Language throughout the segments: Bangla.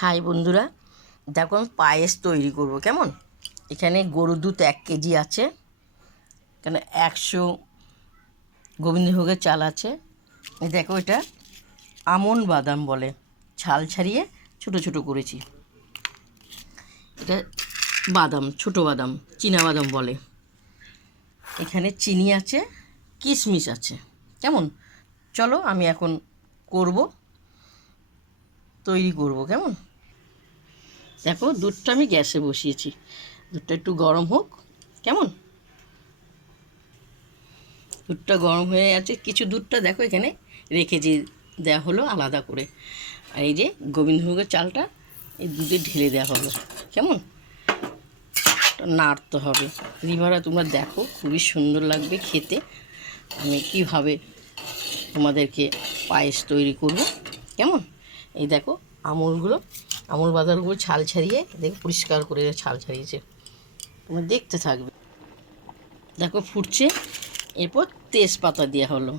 হাই বন্ধুরা, দেখো আমি পায়েস তৈরি করব। কেমন? এখানে গরুর দুধ 1 কেজি আছে, এখানে 100 গোবিন্দভোগের চাল আছে। এই দেখো, এটা আমন বাদাম বলে, ছাল ছাড়িয়ে ছোট ছোট করেছি। এটা বাদাম, ছোট বাদাম, চীনা বাদাম বলে। এখানে চিনি আছে, কিশমিশ আছে। কেমন? চলো আমি এখন তৈরি করব। কেমন? দেখো, দুধটা আমি গ্যাসে বসিয়েছি, দুধটা একটু গরম হোক। কেমন? দুধটা গরম হয়ে আছে, কিছু দুধটা দেখো এখানে রেখেছি, দেওয়া হলো আলাদা করে। আর এই যে গোবিন্দভোগের চালটা এই দুধে ঢেলে দেওয়া হলো। কেমন? নাড়তে হবে। রিভারা তোমরা দেখো, খুবই সুন্দর লাগবে খেতে। আমি কীভাবে তোমাদেরকে পায়েস তৈরি করব। কেমন? এই দেখো, আমুল বাদামগুলো ছাল ছাড়িয়ে দেখো, পরিষ্কার করে ছাল ছাড়িয়েছে। তোমরা দেখতে থাকবে। দেখো ফুটছে, এরপর তেজপাতা দেওয়া হলো,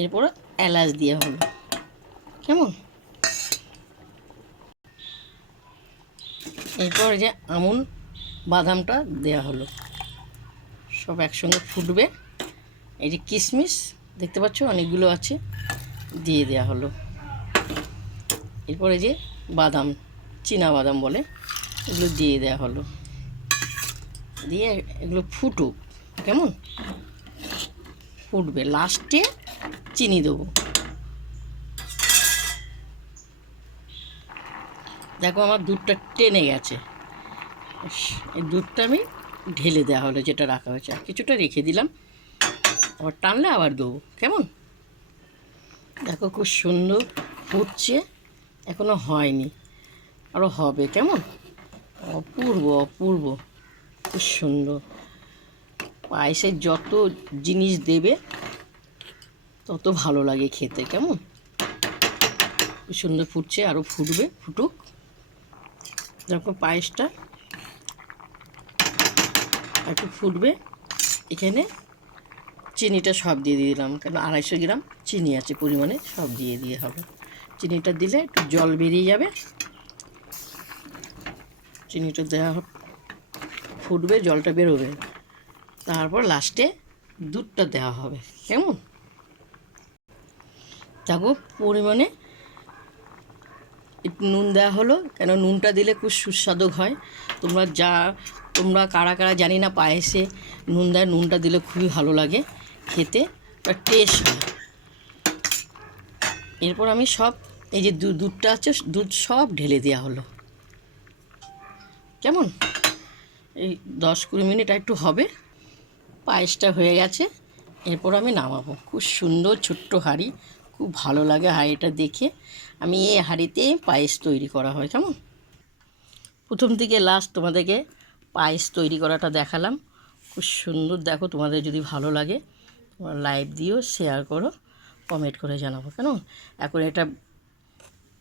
এরপর এলাচ দেওয়া হলো। কেমন? এরপর যে আমুল বাদামটা দেওয়া হলো, সব একসঙ্গে ফুটবে। এই যে কিশমিশ দেখতে পাচ্ছ অনেকগুলো আছে, দিয়ে দেওয়া হলো। এরপরে যে বাদাম, চীনা বাদাম বলে, এগুলো দিয়ে দেওয়া হলো। দিয়ে এগুলো ফুটুক। কেমন? ফুটবে, লাস্টে চিনি দেবো। দেখো আমার দুধটা টেনে গেছে, এই দুধটা আমি ঢেলে দেওয়া হলো, যেটা রাখা হয়েছে। আর কিছুটা রেখে দিলাম, আবার টানলে আবার দেবো। কেমন? দেখো খুব সুন্দর ফুটছে, এখনও হয়নি, আরও হবে। কেমন? অপূর্ব অপূর্ব, খুব সুন্দর। পায়েসের যত জিনিস দেবে তত ভালো লাগে খেতে। কেমন? খুব সুন্দর ফুটছে, আরও ফুটবে, ফুটুক। দেখো পায়েসটা একটু ফুটবে। এখানে চিনিটা সব দিয়ে দিলাম, কেন 250 গ্রাম চিনি আছে পরিমাণে, সব দিয়ে হবে। চিনিটা দিলে একটু জল বেরিয়ে যাবে। চিনিটা দেওয়া ফুটবে, জলটা বেরোবে, তারপর লাস্টে দুধটা দেওয়া হবে। কেমন? দেখো পরিমাণে একটু নুন দেওয়া হলো, কেন নুনটা দিলে খুব সুস্বাদু হয়। তোমরা কারা কারা জানি না পায়েসে নুন দেয়, নুনটা দিলে খুবই ভালো লাগে খেতে, একটা টেস্ট হয়। এরপর আমি সব এই যে দুধটা আছে, দুধ সব ঢেলে দেওয়া হলো। কেমন? এই 10-20 মিনিট একটু হবে, পায়েসটা হয়ে গেছে। এরপর আমি নামাবো। খুব সুন্দর ছোট্ট হাঁড়ি, খুব ভালো লাগে হাঁড়িটা দেখে। আমি এই হাঁড়িতে পায়েস তৈরি করা হয়। কেমন? প্রথম থেকে লাস্ট তোমাদেরকে পায়েস তৈরি করাটা দেখালাম, খুব সুন্দর। দেখো, তোমাদের যদি ভালো লাগে তোমরা লাইক দিও, শেয়ার করো, কমেন্ট করে জানাবো। কেমন? এখন এটা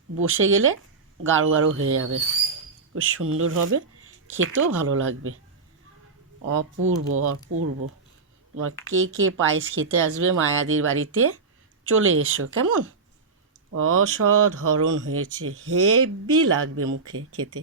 বসে গেলে গাঢ় গাঢ় হয়ে যাবে, খুব সুন্দর হবে, খেতেও ভালো লাগবে। অপূর্ব অপূর্ব। তোমরা কে কে পায়েস খেতে আসবে মায়াদির বাড়িতে, চলে এসো। কেমন? অসাধারণ হয়েছে, হেভি লাগবে মুখে খেতে।